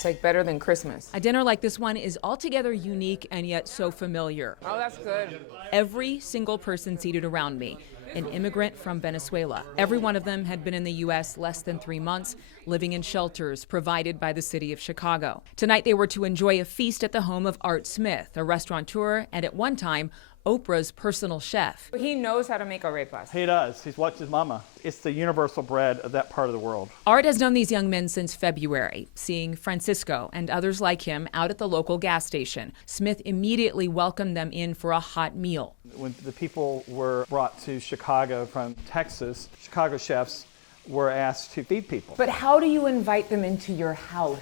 It's like better than Christmas. A dinner like this one is altogether unique and yet so familiar. Oh, that's good. Every single person seated around me, an immigrant from Venezuela. Every one of them had been in the U.S. less than 3 months, living in shelters provided by the city of Chicago. Tonight they were to enjoy a feast at the home of Art Smith, a restaurateur and at one time Oprah's personal chef. He knows how to make arepas. He does. He's watched his mama. It's the universal bread of that part of the world. Art has known these young men since February, seeing Francisco and others like him out at the local gas station. Smith immediately welcomed them in for a hot meal. When the people were brought to Chicago from Texas, Chicago chefs were asked to feed people. But how do you invite them into your house?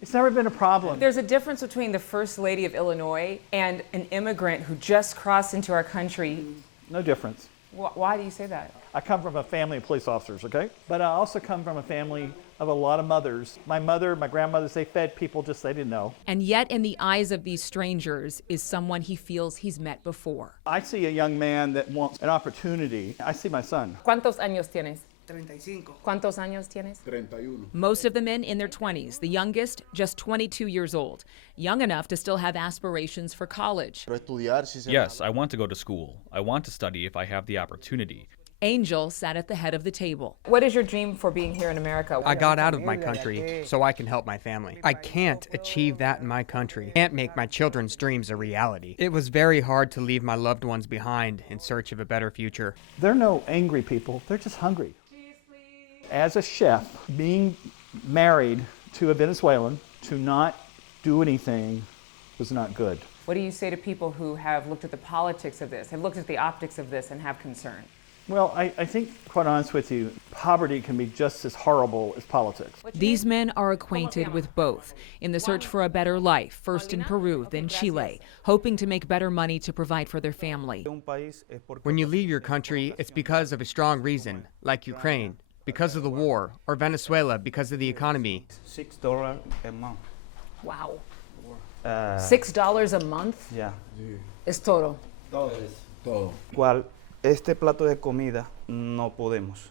It's never been a problem. There's a difference between the First Lady of Illinois and an immigrant who just crossed into our country. No difference. Why do you say that? I come from a family of police officers, okay? But I also come from a family of a lot of mothers. My mother, my grandmothers, they fed people just they didn't know. And yet in the eyes of these strangers is someone he feels he's met before. I see a young man that wants an opportunity. I see my son. ¿Cuántos años tienes? 35. ¿Cuántos años tienes? 31. Most of the men in their 20s, the youngest just 22 years old, young enough to still have aspirations for college. Yes, I want to go to school. I want to study if I have the opportunity. Angel sat at the head of the table. What is your dream for being here in America? I got out of my country so I can help my family. I can't achieve that in my country. I can't make my children's dreams a reality. It was very hard to leave my loved ones behind in search of a better future. They're no angry people. They're just hungry. As a chef, being married to a Venezuelan, to not do anything was not good. What do you say to people who have looked at the politics of this, have looked at the optics of this and have concern? Well, I think, quite honest with you, poverty can be just as horrible as politics. These men are acquainted with both, in the search for a better life, first in Peru, then Chile, hoping to make better money to provide for their family. When you leave your country, it's because of a strong reason, like Ukraine, because of the war, or Venezuela because of the economy. $6 a month. Wow. $6 a month? Yeah. Es todo. Todo. Cual este plato de comida no podemos.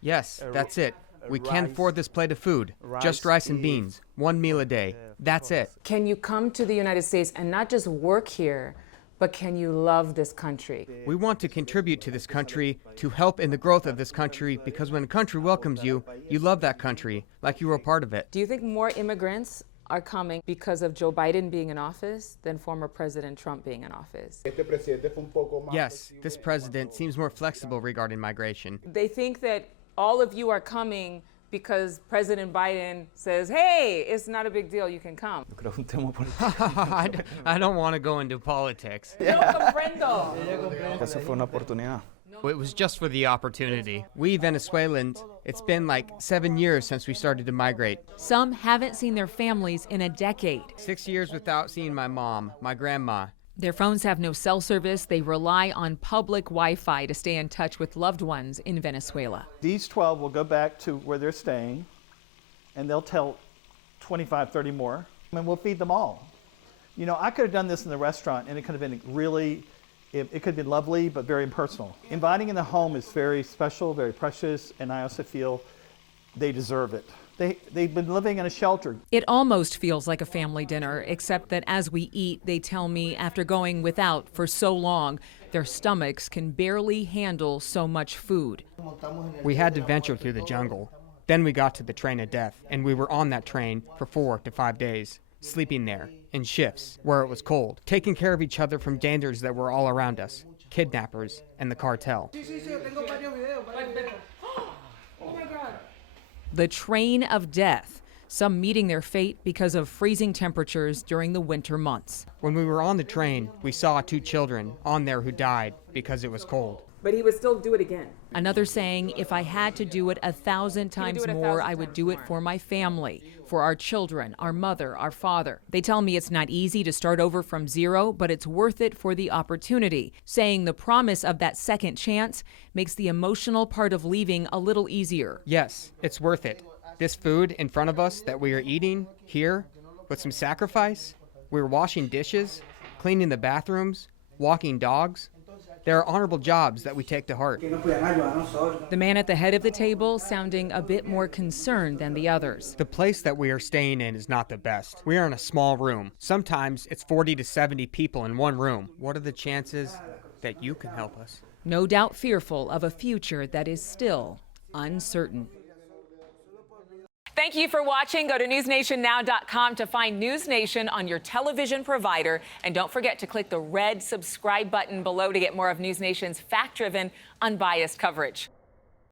Yes, that's it. We can't afford this plate of food. Just rice and beans. 1 meal a day. That's it. Can you come to the United States and not just work here, but can you love this country? We want to contribute to this country, to help in the growth of this country, because when a country welcomes you, you love that country, like you were a part of it. Do you think more immigrants are coming because of Joe Biden being in office than former President Trump being in office? Yes, this president seems more flexible regarding migration. They think that all of you are coming because President Biden says, hey, it's not a big deal, you can come. I don't want to go into politics. No comprendo. Esa fue una oportunidad. It was just for the opportunity. We Venezuelans, it's been like 7 years since we started to migrate. Some haven't seen their families in a decade. 6 years without seeing my mom, my grandma. Their phones have no cell service. They rely on public Wi-Fi to stay in touch with loved ones in Venezuela. These 12 will go back to where they're staying, and they'll tell 25, 30 more, and we'll feed them all. You know, I could have done this in the restaurant, and it could have been really, it could have been lovely, but very impersonal. Inviting in the home is very special, very precious, and I also feel they deserve it. They've been living in a shelter. It almost feels like a family dinner, except that as we eat, they tell me after going without for so long, their stomachs can barely handle so much food. We had to venture through the jungle. Then we got to the train of death, and we were on that train for 4 to 5 days, sleeping there, in shifts, where it was cold, taking care of each other from dangers that were all around us, kidnappers and the cartel. The train of death, some meeting their fate because of freezing temperatures during the winter months. When we were on the train, we saw 2 children on there who died because it was cold. But he would still do it again. Another saying, if I had to do it 1,000 times more, I would do it for my family, for our children, our mother, our father. They tell me it's not easy to start over from zero, but it's worth it for the opportunity, saying the promise of that second chance makes the emotional part of leaving a little easier. Yes, it's worth it. This food in front of us that we are eating here, with some sacrifice, we were washing dishes, cleaning the bathrooms, walking dogs. There are honorable jobs that we take to heart. The man at the head of the table sounding a bit more concerned than the others. The place that we are staying in is not the best. We are in a small room. Sometimes it's 40 to 70 people in one room. What are the chances that you can help us? No doubt fearful of a future that is still uncertain. Thank you for watching. Go to newsnationnow.com to find NewsNation on your television provider. And don't forget to click the red subscribe button below to get more of NewsNation's fact-driven, unbiased coverage.